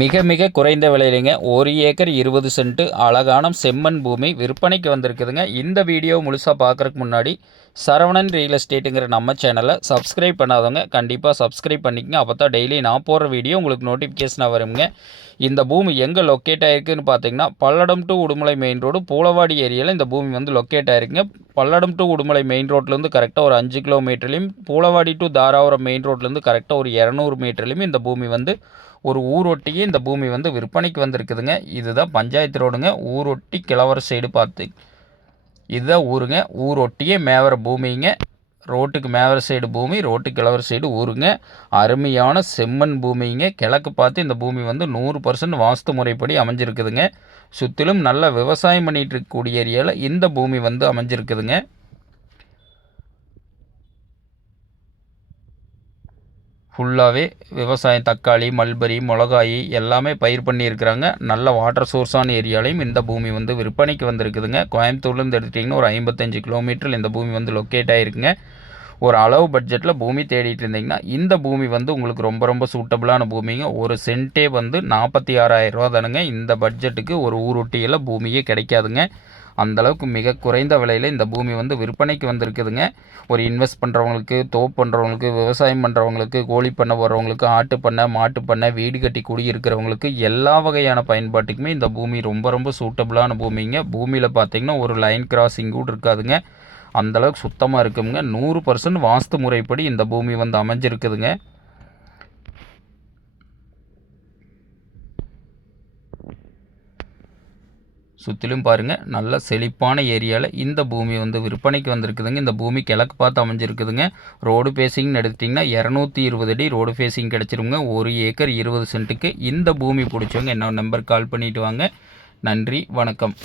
மிக மிக குறைந்த விலையிலேங்க 1 ஏக்கர் 20 சென்ட் அழகான செம்மண் பூமி விற்பனைக்கு வந்திருக்குதுங்க. இந்த வீடியோ முழுசாக பார்க்குறதுக்கு முன்னாடி சரவணன் ரியல் எஸ்டேட்டுங்கிற நம்ம சேனலை சப்ஸ்கிரைப் பண்ணாதவங்க கண்டிப்பாக சப்ஸ்கிரைப் பண்ணிக்கங்க. அப்போ தான் டெய்லி நான் போடுற வீடியோ உங்களுக்கு நோட்டிஃபிகேஷனாக வருங்க. இந்த பூமி எங்கே லொக்கேட் ஆகிருக்குன்னு பார்த்தீங்கன்னா Palladam to Udumalai main road Poolavadi ஏரியாவில் இந்த பூமி வந்து லொக்கேட் ஆகிருக்குங்க. பல்லடம் டு உடுமலை மெயின் ரோட்லேருந்து கரெக்டாக ஒரு 5 கிலோமீட்டர்லையும் பூளவாடி டு தாராபுரம் மெயின் ரோட்லேருந்து கரெக்டாக ஒரு 200 மீட்டர்லையும் இந்த பூமி வந்து ஒரு ஊரொட்டியே இந்த பூமி வந்து விற்பனைக்கு வந்திருக்குதுங்க. இதுதான் பஞ்சாயத்து ரோடுங்க. ஊரொட்டி கிழவர சைடு பார்த்து இதுதான் ஊருங்க. ஊரொட்டியே மேவர பூமிங்க. ரோட்டுக்கு மேவர சைடு பூமி, ரோட்டுக்கு கிழவர சைடு ஊருங்க. அருமையான செம்மண் பூமிங்க. கிழக்கு பார்த்து இந்த பூமி வந்து 100% வாஸ்து முறைப்படி அமைஞ்சிருக்குதுங்க. சுற்றிலும் நல்ல விவசாயம் பண்ணிகிட்டு இருக்கக்கூடிய ஏரியாவில் இந்த பூமி வந்து அமைஞ்சிருக்குதுங்க. ஃபுல்லாகவே விவசாயம், தக்காளி, மல்பரி, மிளகாய் எல்லாமே பயிர் பண்ணியிருக்கிறாங்க. நல்ல வாட்டர் சோர்ஸான ஏரியாலையும் இந்த பூமி வந்து விற்பனைக்கு வந்திருக்குதுங்க. கோயம்புத்தூர்லேருந்து எடுத்துட்டிங்கன்னா ஒரு 55 கிலோமீட்டரில் இந்த பூமி வந்து லொக்கேட் ஆகிருக்குங்க. ஒரு அளவு பட்ஜெட்டில் பூமி தேடிட்டு இருந்தீங்கன்னா இந்த பூமி வந்து உங்களுக்கு ரொம்ப ரொம்ப சூட்டபுளான பூமிங்க. ஒரு சென்ட்டே வந்து 46,000 ரூபா தானுங்க. இந்த பட்ஜெட்டுக்கு ஒரு ஊரொட்டியில் பூமியே கிடைக்காதுங்க. அந்தளவுக்கு மிக குறைந்த விலையில் இந்த பூமி வந்து விற்பனைக்கு வந்திருக்குதுங்க. ஒரு இன்வெஸ்ட் பண்ணுறவங்களுக்கு, தோப்பு பண்ணுறவங்களுக்கு, விவசாயம் பண்ணுறவங்களுக்கு, கோழி பண்ணை போடுறவங்களுக்கு, ஆட்டு பண்ணை, மாட்டு பண்ணை, வீடு கட்டி குடியிருக்கிறவங்களுக்கு எல்லா வகையான பயன்பாட்டுக்குமே இந்த பூமி ரொம்ப ரொம்ப சூட்டபுளான பூமிங்க. பூமியில் பார்த்திங்கன்னா ஒரு லைன் கிராசிங் கூட இருக்காதுங்க. அந்தளவுக்கு சுத்தமாக இருக்குங்க. 100% வாஸ்து முறைப்படி இந்த பூமி வந்து அமைஞ்சிருக்குதுங்க. சுற்றிலும் பாருங்கள், நல்ல செழிப்பான ஏரியாவில் இந்த பூமி வந்து விற்பனைக்கு வந்திருக்குதுங்க. இந்த பூமி கிழக்கு பார்த்து அமைஞ்சிருக்குதுங்க. ரோடு ஃபேஸிங்னு எடுத்துட்டிங்கன்னா 220 அடி ரோடு ஃபேஸிங் கிடச்சிருங்க. 1 ஏக்கர் 20 சென்ட்டுக்கு இந்த பூமி பிடிச்சவங்க என்னோட நம்பர் கால் பண்ணிவிட்டு வாங்க. நன்றி, வணக்கம்.